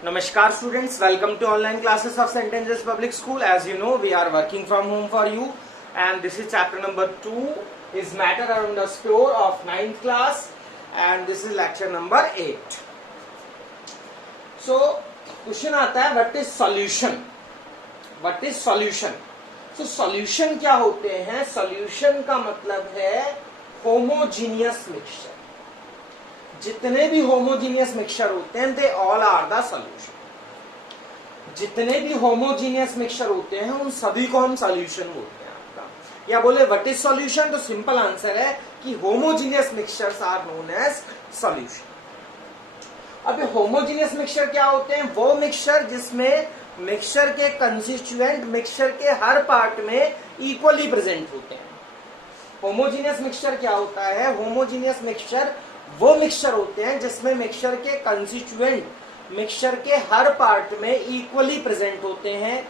Namaskar students, welcome to online classes of St. Andrews Public School. As you know, we are working from home for you and this is chapter number 2 is matter around the spore of 9th class and this is lecture number 8. So, question आता है what is solution? What is solution? So, solution क्या होते हैं? Solution का मतलब है homogeneous mixture. जितने भी होमोजीनियस मिक्सचर होते हैं they all are the solution. जितने भी होमोजीनियस मिक्सचर होते हैं उन सभी को हम सॉल्यूशन बोलते हैं. आपका या बोले व्हाट इज सॉल्यूशन, तो सिंपल आंसर है कि homogeneous mixtures are known as solution. अब होमोजीनियस मिक्सचर क्या होते हैं? वो मिक्सचर जिसमें मिक्सचर के कंस्टिट्यूएंट मिक्सचर के हर पार्ट में इक्वली प्रेजेंट होते हैं. होमोजीनियस मिक्सचर क्या होता है? होमोजीनियस मिक्सचर वो मिक्सचर होते हैं जिसमें मिक्सचर के कंस्टिट्यूएंट मिक्सचर के हर पार्ट में इक्वली प्रेजेंट होते हैं.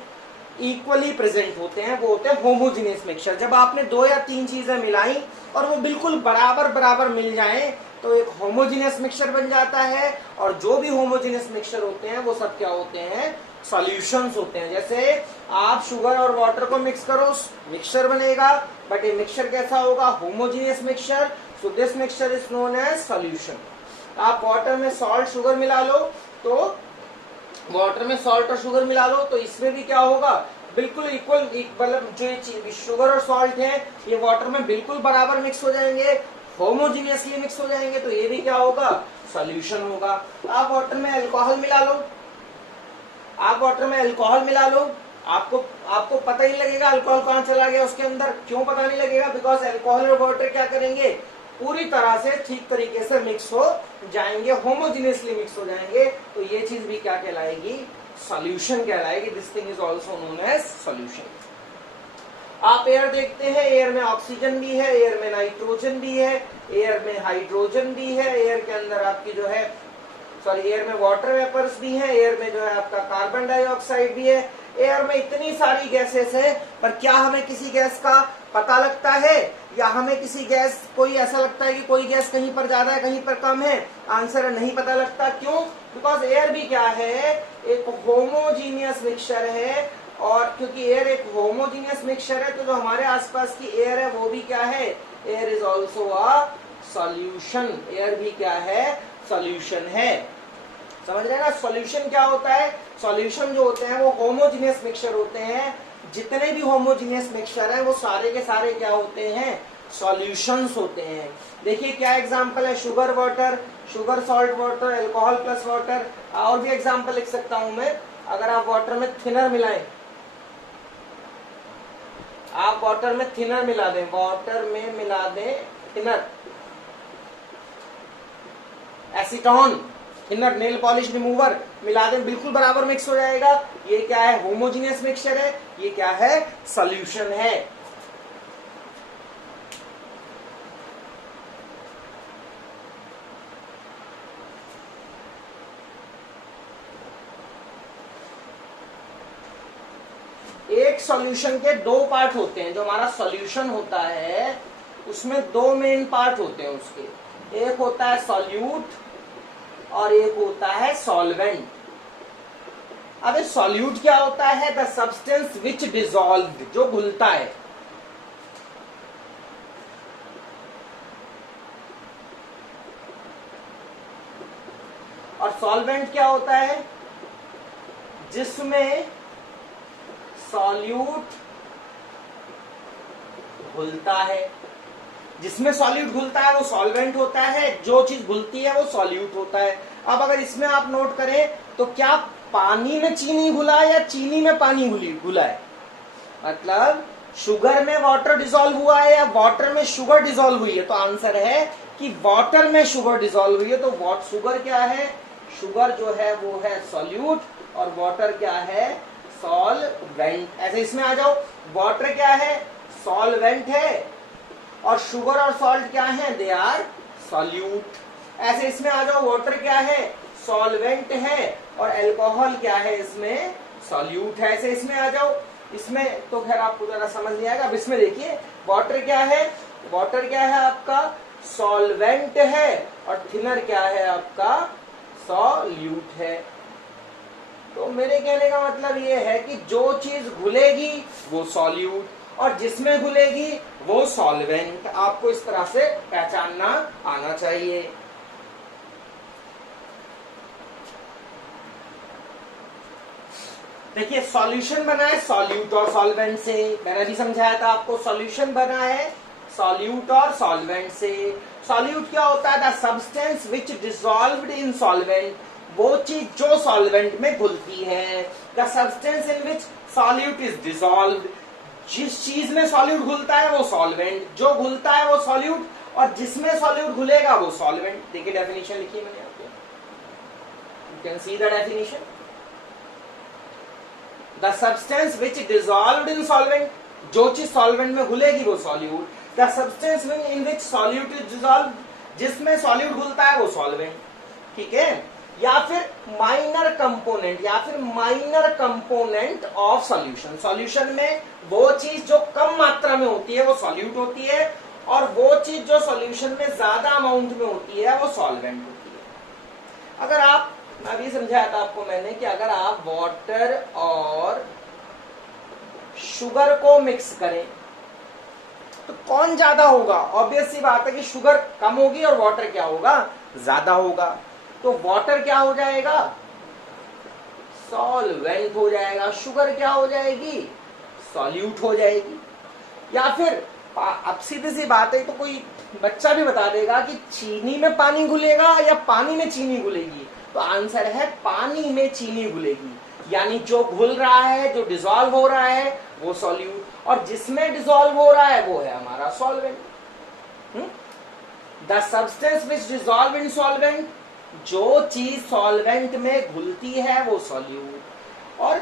वो होते हैं होमोजीनियस मिक्सचर. जब आपने 2 या 3 चीजें मिलाई और वो बिल्कुल बराबर मिल जाएं तो एक होमोजीनियस मिक्सचर बन जाता है. और जो भी होमोजीनियस मिक्सचर होते हैं वो सब क्या होते हैं? सॉल्यूशंस होते हैं. जैसे आप शुगर और वाटर को मिक्स करो, मिक्सचर बनेगा, बट ये मिक्सचर कैसा होगा? Homogeneous mixture. So this mixture is known as solution. आप वाटर में सॉल्ट शुगर मिला लो तो वाटर में सॉल्ट और शुगर मिला लो तो इसमें भी क्या होगा? बिल्कुल इक्वल, मतलब जो शुगर और सॉल्ट है ये वाटर में बिल्कुल बराबर मिक्स हो जाएंगे, होमोजीनियसली मिक्स हो जाएंगे, तो ये भी क्या होगा? सॉल्यूशन होगा. आप वाटर में अल्कोहल मिला लो, आपको पता ही लगेगा अल्कोहल कहां चला गया उसके अंदर. क्यों पता नहीं लगेगा? बिकॉज अल्कोहल और वाटर क्या करेंगे? पूरी तरह से ठीक तरीके से मिक्स हो जाएंगे, होमोजीनियसली मिक्स हो जाएंगे. तो ये चीज भी क्या कहलाएगी? सॉल्यूशन कहलाएगी. This thing is also known as solution. आप एयर देखते हैं, एयर में ऑक्सीजन भी है, एयर में नाइट्रोजन भी है, एयर में हाइड्रोजन भी है, एयर के अंदर आपकी जो है एयर में वाटर वेपर्स भी है, एयर में जो है आपका कार्बन डाइऑक्साइड भी है. एयर में इतनी सारी गैसेस है, पर क्या हमें किसी गैस का पता लगता है? या हमें किसी गैस कोई ऐसा लगता है कि कोई गैस कहीं पर ज्यादा है कहीं पर कम है? आंसर है नहीं पता लगता. क्यों? बिकॉज एयर भी क्या है? एक होमोजीनियस मिक्सचर है. और क्योंकि एयर एक होमोजीनियस मिक्सचर है तो जो हमारे आसपास की एयर है वो भी क्या है? Air is also a solution. Air भी क्या है? सॉल्यूशन है. समझ रहे हैं ना? सॉल्यूशन क्या होता है? सॉल्यूशन जो होते हैं वो होमोजीनियस मिक्सचर होते हैं. जितने भी होमोजीनियस मिक्सचर है वो सारे के सारे क्या होते हैं? सॉल्यूशंस होते हैं. देखिए क्या एग्जांपल है? Sugar water, sugar salt water, alcohol plus water. और भी एग्जांपल लिख सकता हूं मैं. अगर आप वाटर में थिनर मिलाएं, आप वाटर में थिनर मिला दें, thinner, acetone, thinner, nail polish remover मिला दें, बिल्कुल बराबर मिक्स हो जाएगा. ये क्या है? होमोजीनियस मिक्सचर है. ये क्या है? सॉल्यूशन है. एक सॉल्यूशन के 2 पार्ट होते हैं. जो हमारा सॉल्यूशन होता है उसमें 2 मेन पार्ट होते हैं उसके. एक होता है सॉल्यूट और एक होता है सॉल्वेंट. अब सॉल्यूट क्या होता है? द सब्सटेंस विच डिसॉल्व्ड, जो घुलता है. और सॉल्वेंट क्या होता है? जिसमें सॉल्यूट घुलता है. जिसमें सॉल्यूट घुलता है वो सॉल्वेंट होता है, जो चीज घुलती है वो सॉल्यूट होता है. अब अगर इसमें आप नोट करें तो क्या पानी में चीनी घुला है या चीनी में पानी घुला है? मतलब शुगर में वाटर डिसॉल्व हुआ है या वाटर में शुगर डिसॉल्व हुई है? तो आंसर है कि वाटर में शुगर डिसॉल्व हुई है. तो शुगर क्या है? शुगर जो है वो है सॉल्यूट और वाटर क्या है? सॉल्वेंट. ऐसे इसमें आ जाओ. वाटर क्या है? सॉल्वेंट है. और शुगर और सॉल्ट क्या है? They are solute. ऐसे इसमें आ जाओ. वाटर क्या है? सॉल्वेंट है. और अल्कोहल क्या है? इसमें सॉल्यूट है. ऐसे इसमें आ जाओ. इसमें तो खैर आपको जरा समझ नहीं आएगा. अब इसमें देखिए वाटर क्या है? वाटर क्या है आपका? सॉल्वेंट है. और थिनर क्या है आपका? सॉल्यूट है. तो मेरे कहने का मतलब ये है कि जो चीज घुलेगी वो सॉल्यूट, और जिसमें घुलेगी वो सॉल्वेंट। आपको इस तरह से पहचानना आना चाहिए। देखिए सॉल्यूशन बना है सॉल्यूट और सॉल्वेंट से, मैंने अभी समझाया था आपको। सॉल्यूशन बना है सॉल्यूट और सॉल्वेंट से। सॉल्यूट क्या होता है? The substance which dissolved in solvent, वो चीज जो सॉल्वेंट में घुलती है। The substance in which solute is dissolved, जिस चीज में सॉल्यूट घुलता है वो सॉल्वेंट, जो घुलता है वो सॉल्यूट, और जिसमें सॉल्यूट घुलेगा वो सॉल्वेंट। देखिए डेफिनेशन लिखी मैंने आपको, you can see the definition. The substance which dissolved in solvent, जो चीज सॉल्वेंट में घुलेगी वो solute. The substance in which solute is dissolved, जिसमें सॉल्यूट घुलता है वो सॉल्वेंट, ठीक है। या फिर माइनर कंपोनेंट, या फिर minor component of solution. Solution में वो चीज जो कम मात्रा में होती है वो सॉल्यूट होती है, और वो चीज जो सॉल्यूशन में ज्यादा अमाउंट में होती है वो सॉल्वेंट होती है। अगर आप, अभी समझाया था आपको मैंने कि अगर आप वाटर और शुगर को मिक्स करें तो कौन ज्यादा होगा? ऑब्वियस सी बात है कि शुगर कम होगी और वाटर क्या होगा? ज्यादा होगा। तो वाटर क्या हो जाएगा? सॉल्वेंट हो जाएगा। शुगर क्या हो जाएगी? सॉल्यूट हो जाएगी। या फिर अब सीधी सी बात है, तो कोई बच्चा भी बता देगा कि चीनी में पानी घुलेगा या पानी में चीनी घुलेगी, तो आंसर है पानी में चीनी घुलेगी। यानी जो घुल रहा है, जो डिसॉल्व हो रहा है वो सॉल्यूट, और जिसमें डिसॉल्व हो रहा है वो है हमारा solvent. The substance which dissolve in solvent, जो चीज सॉल्वेंट में घुलती है वो सॉल्यूट, और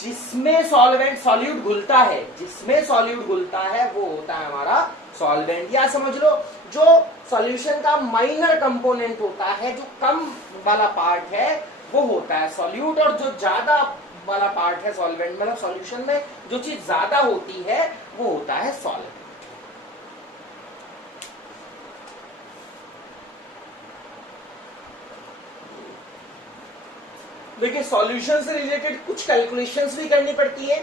जिसमें सॉल्यूट घुलता है, जिसमें सॉल्यूट घुलता है वो होता है हमारा सॉल्वेंट। या समझ लो जो सॉल्यूशन का माइनर कंपोनेंट होता है, जो कम वाला पार्ट है वो होता है सॉल्यूट, और जो ज्यादा वाला पार्ट है सॉल्वेंट, मतलब सॉल्यूशन में जो चीज ज्यादा होती है वो होता है सॉल्वेंट। देखिए सॉल्यूशन से रिलेटेड कुछ कैलकुलेशंस भी करनी पड़ती है,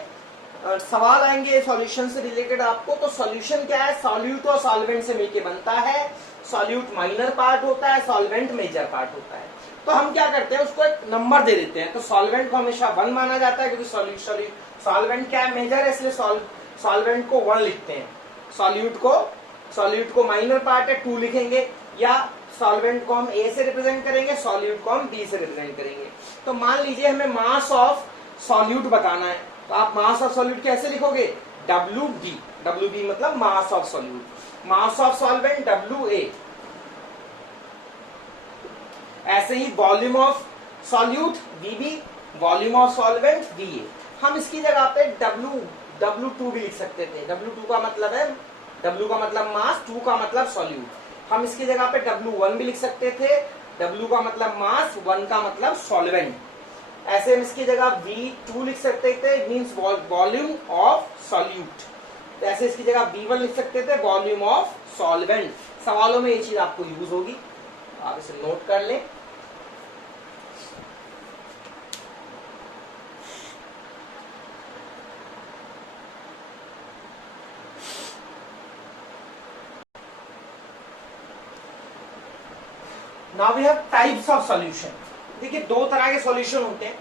सवाल आएंगे सॉल्यूशन से रिलेटेड आपको। तो सॉल्यूशन क्या है? सॉल्यूट और सॉल्वेंट से मिलके बनता है। सॉल्यूट माइनर पार्ट होता है, सॉल्वेंट मेजर पार्ट होता है। तो हम क्या करते हैं, उसको एक नंबर दे देते हैं। तो सॉल्वेंट को हमेशा 1 माना जाता है, क्योंकि सॉल्वेंट क्या है? मेजर है, इसलिए सॉल्वेंट को 1 लिखते हैं। सॉल्यूट को माइनर पार्ट है 2 लिखेंगे, या सॉल्वेंट को हम ए से रिप्रेजेंट करेंगे, सॉल्यूट को हम बी से रिप्रेजेंट करेंगे। तो मान लीजिए हमें मास ऑफ सॉल्यूट बताना है, तो आप मास ऑफ सॉल्यूट कैसे लिखोगे? WB मतलब mass of solute. Mass of solvent WA। ऐसे ही volume of solute VB, volume of solvent VA। हम इसकी जगह पे W2 भी लिख सकते थे। W2 का मतलब है, W का मतलब मास, 2 का मतलब सॉल्यूट। हम इसकी जगह पे W1 भी लिख सकते थे। W का मतलब मास, 1 का मतलब सॉल्वेंट। ऐसे हम इसकी जगह V2 लिख सकते थे, मींस वॉल्यूम ऑफ सॉल्यूट। ऐसे इसकी जगह V1 लिख सकते थे, वॉल्यूम ऑफ सॉल्वेंट। सवालों में ये चीज आपको यूज होगी, आप इसे नोट कर लें। Now we have types of solution. देखिए 2 तरह के सॉल्यूशन होते हैं,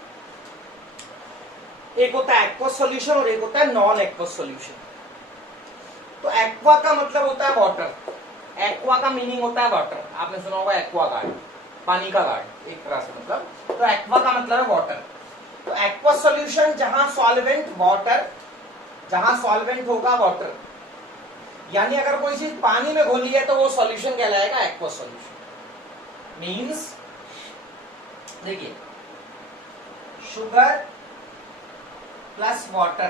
एक होता है एक्वस सॉल्यूशन और एक होता है नॉन एक्वस सॉल्यूशन। तो एक्वा का मतलब होता है वाटर, एक्वा का मीनिंग होता है वाटर। आपने सुना होगा एक्वा गार्ड, पानी का गार्ड एक तरह से मतलब। तो एक्वा का मतलब है वाटर। तो एक्वस सॉल्यूशन जहां सॉल्वेंट वाटर, जहां सॉल्वेंट होगा वाटर, यानी अगर कोई चीज पानी में घोली है तो वो सॉल्यूशन कहलाएगा एक्वस सॉल्यूशन। मीन्स देखिए शुगर प्लस वाटर,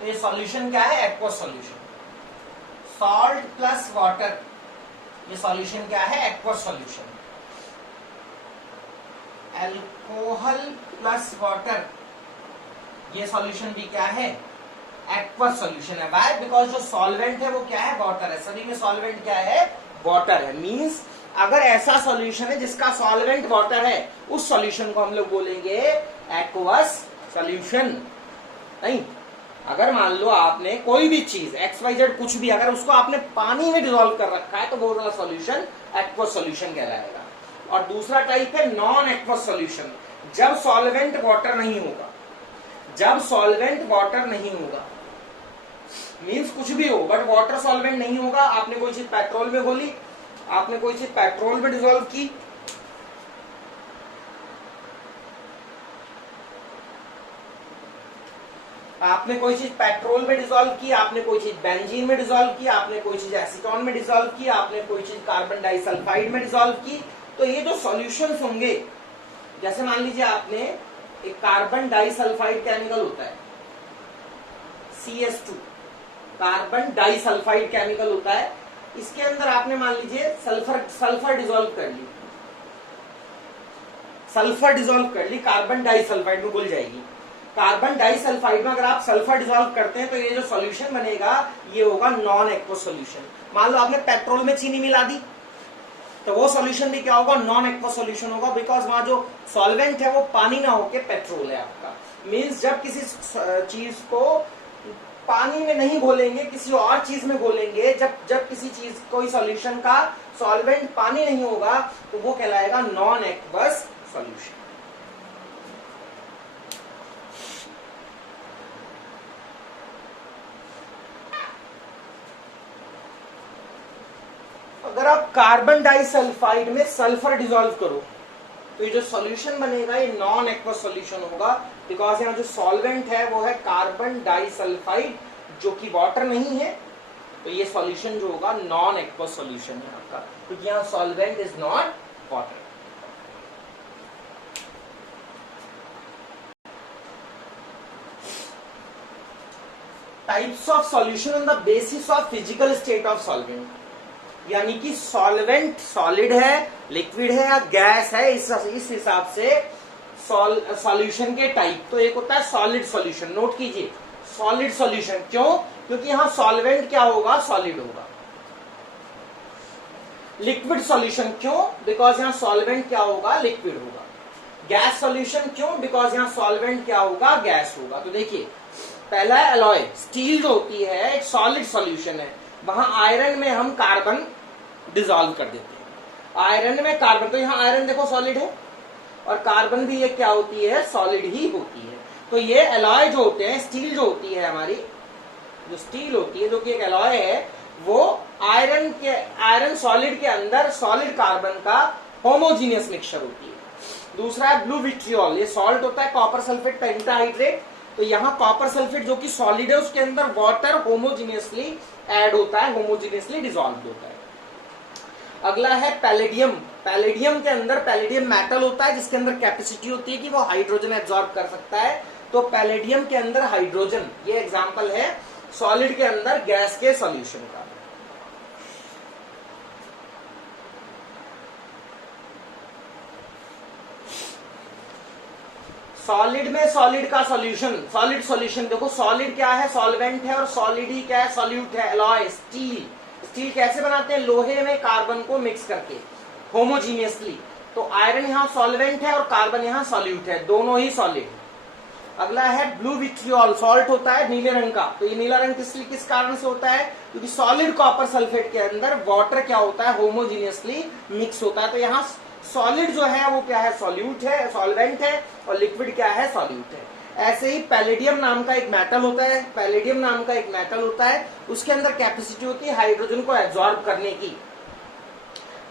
तो ये सॉल्यूशन क्या है? Aqueous solution. Salt plus water, ये सॉल्यूशन क्या है? Aqueous solution. Alcohol plus water, ये सॉल्यूशन भी क्या है? एक्वस सॉल्यूशन है। व्हाई? बिकॉज जो सॉल्वेंट है वो क्या है? वाटर है। सभी में सॉल्वेंट क्या है? वाटर है। मींस अगर ऐसा सॉल्यूशन है जिसका सॉल्वेंट वाटर है, उस सॉल्यूशन को हम लोग बोलेंगे एक्वस सॉल्यूशन। नहीं, अगर मान लो आपने कोई भी चीज XYZ कुछ भी, अगर उसको आपने पानी में डिसॉल्व कर रखा है तो वो वाला सॉल्यूशन एक्वस सॉल्यूशन कहलाएगा। और दूसरा टाइप है नॉन एक्वस सॉल्यूशन, जब सॉल्वेंट वाटर नहीं होगा, जब सॉल्वेंट वाटर नहीं होगा, मींस कुछ भी हो बट वाटर सॉल्वेंट नहीं होगा। आपने कोई चीज पेट्रोल में घोली, आपने कोई चीज पेट्रोल में डिसॉल्व की, आपने कोई चीज पेट्रोल में डिसॉल्व की, आपने कोई चीज बेंजीन में डिसॉल्व की, आपने कोई चीज एसीटोन में डिसॉल्व की, आपने कोई चीज कार्बन डाइसल्फाइड में डिसॉल्व की, तो ये जो सॉल्यूशंस होंगे, जैसे मान लीजिए आपने एक कार्बन डाइसल्फाइड केमिकल होता है CS2, कार्बन डाइसल्फाइड केमिकल होता है, इसके अंदर आपने मान लीजिए सल्फर डिसॉल्व कर ली, सल्फर डिसॉल्व कर ली, कार्बन डाइसल्फाइड में घुल जाएगी। कार्बन डाइसल्फाइड में अगर आप सल्फर डिसॉल्व करते हैं तो ये जो सॉल्यूशन बनेगा ये होगा नॉन एक्वस सॉल्यूशन। मान लो आपने पेट्रोल में चीनी मिला दी तो वो सॉल्यूशन भी क्या होगा, नॉन एक्वस सॉल्यूशन होगा, बिकॉज वहां जो सॉल्वेंट है वो पानी ना होके पेट्रोल है आपका। मींस जब किसी चीज को पानी में नहीं घोलेंगे, किसी और चीज में घोलेंगे, जब किसी चीज कोई सॉल्यूशन का सॉल्वेंट पानी नहीं होगा तो वो कहलाएगा नॉन एक्वस सॉल्यूशन। अगर आप कार्बन डाइसल्फाइड में सल्फर डिसॉल्व करो तो ये जो सॉल्यूशन बनेगा ये नॉन एक्वस सॉल्यूशन होगा, बिकॉज यहाँ जो सॉल्वेंट है वो है कार्बन डाइसल्फाइड जो कि वाटर नहीं है, तो ये सॉल्यूशन जो होगा नॉन एक्वस सॉल्यूशन है आपका, क्योंकि यहाँ solvent is not water. Types of solution on the basis of physical state of solvent, यानी कि सॉल्वेंट सॉलिड है, लिक्विड है या गैस है, इस हिसाब से सॉल्यूशन के टाइप। तो एक होता है सॉलिड सॉल्यूशन, नोट कीजिए सॉलिड सॉल्यूशन, क्यों? क्योंकि यहां सॉल्वेंट क्या होगा, सॉलिड होगा। लिक्विड सॉल्यूशन क्यों? बिकॉज यहां सॉल्वेंट क्या होगा, लिक्विड होगा। गैस सॉल्यूशन क्यों? बिकॉज यहां सॉल्वेंट क्या होगा, गैस होगा। तो देखिए पहला है एलॉय, स्टील जो होती है एक सॉलिड सॉल्यूशन है, वहां आयरन में हम कार्बन डिसॉल्व कर देते हैं, आयरन में कार्बन, तो यहाँ आयरन देखो सॉलिड है और कार्बन भी ये क्या होती है, सॉलिड ही होती है। तो ये एलॉय जो होते हैं, स्टील जो होती है हमारी, जो स्टील होती है जो कि एक एलॉय है, वो आयरन सॉलिड के अंदर सॉलिड कार्बन का होमोजीनियस मिक्सचर होती है। दूसरा है ब्लू विट्रियोल, ये सॉल्ट होता है कॉपर सल्फेट पेंटाहाइड्रेट, तो यहाँ कॉपर सल्फेट जो कि सॉलिड है उसके अंदर वाटर होमोजीनियसली ऐड होता है, होमोजीनियसली डिसॉल्व होता है। अगला है पैलेडियम, पैलेडियम के अंदर, पैलेडियम मेटल होता है जिसके अंदर कैपेसिटी होती है कि वो हाइड्रोजन एब्जॉर्ब कर सकता है, तो पैलेडियम के अंदर हाइड्रोजन, ये एग्जांपल है सॉलिड के अंदर गैस के सॉल्यूशन का। सॉलिड में सॉलिड का सॉल्यूशन, सॉलिड सॉल्यूशन देखो, सॉलिड क्या है, सॉल्वेंट है, और सॉलिड ही क्या है, सॉल्यूट है। एलॉय स्टील, स्टील कैसे बनाते हैं, लोहे में कार्बन को मिक्स करके होमोजीनियसली, तो आयरन यहाँ सॉल्वेंट है और कार्बन यहाँ सॉल्यूट है, दोनों ही सॉलिड। अगला है ब्लू विट्रियोल, सॉल्ट होता है नीले रंग का, तो ये नीला रंग किस कारण से होता है, क्योंकि सॉलिड कॉपर सल्फेट के अंदर वाटर क्या होता है, होमोजीनियसली मिक्स होता है, तो यहाँ सॉलिड जो है वो क्या है, सॉल्यूट है, सॉल्वेंट है, और लिक्विड क्या है, सॉल्यूट है। ऐसे ही पैलेडियम नाम का एक मेटल होता है, पैलेडियम नाम का एक मेटल होता है, उसके अंदर कैपेसिटी होती है हाइड्रोजन को एब्जॉर्ब करने की,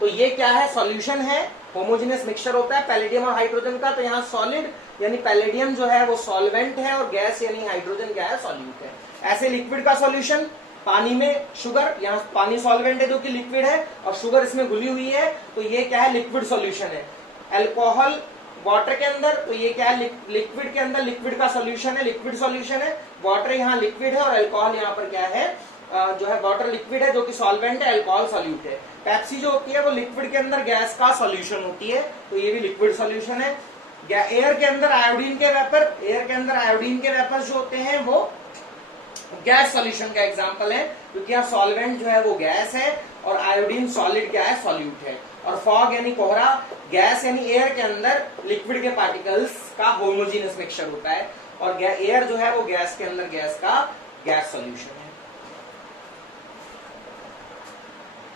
तो ये क्या है, सॉल्यूशन है, होमोजेनियस मिक्सचर होता है पैलेडियम और हाइड्रोजन का, तो यहाँ सॉलिड यानी पैलेडियम जो है वो सॉल्वेंट है और गैस यानी हाइड्रोजन क्या है, सॉल्यूट है। ऐसे लिक्विड का सॉल्यूशन, पानी में शुगर, यहाँ पानी सॉल्वेंट है जो कि लिक्विड है और शुगर इसमें घुली हुई है, तो ये क्या है, लिक्विड सॉल्यूशन है। अल्कोहल वाटर के अंदर, तो ये क्या है, लिक्विड के अंदर लिक्विड का सॉल्यूशन है, लिक्विड सॉल्यूशन है। वाटर यहाँ लिक्विड है और अल्कोहल यहाँ पर क्या है, जो है वाटर लिक्विड है जो कि सॉल्वेंट है, अल्कोहल सॉल्यूट है। पेप्सी जो होती है वो लिक्विड के अंदर गैस का सॉल्यूशन होती है, तो ये भी लिक्विड सॉल्यूशन है। एयर के अंदर आयोडीन के वेपर, एयर के अंदर आयोडीन के वेपर जो होते हैं वो गैस सॉल्यूशन का एग्जांपल है, क्योंकि यहाँ सॉल्वेंट जो है वो गैस है और आयोडीन सॉलिड क्या है, सॉल्यूट है। और फॉग यानी कोहरा, गैस यानी एयर के अंदर लिक्विड के पार्टिकल्स का होमोजीनियस मिक्सचर होता है, और एयर जो है वो गैस के अंदर गैस का गैस सॉल्यूशन है।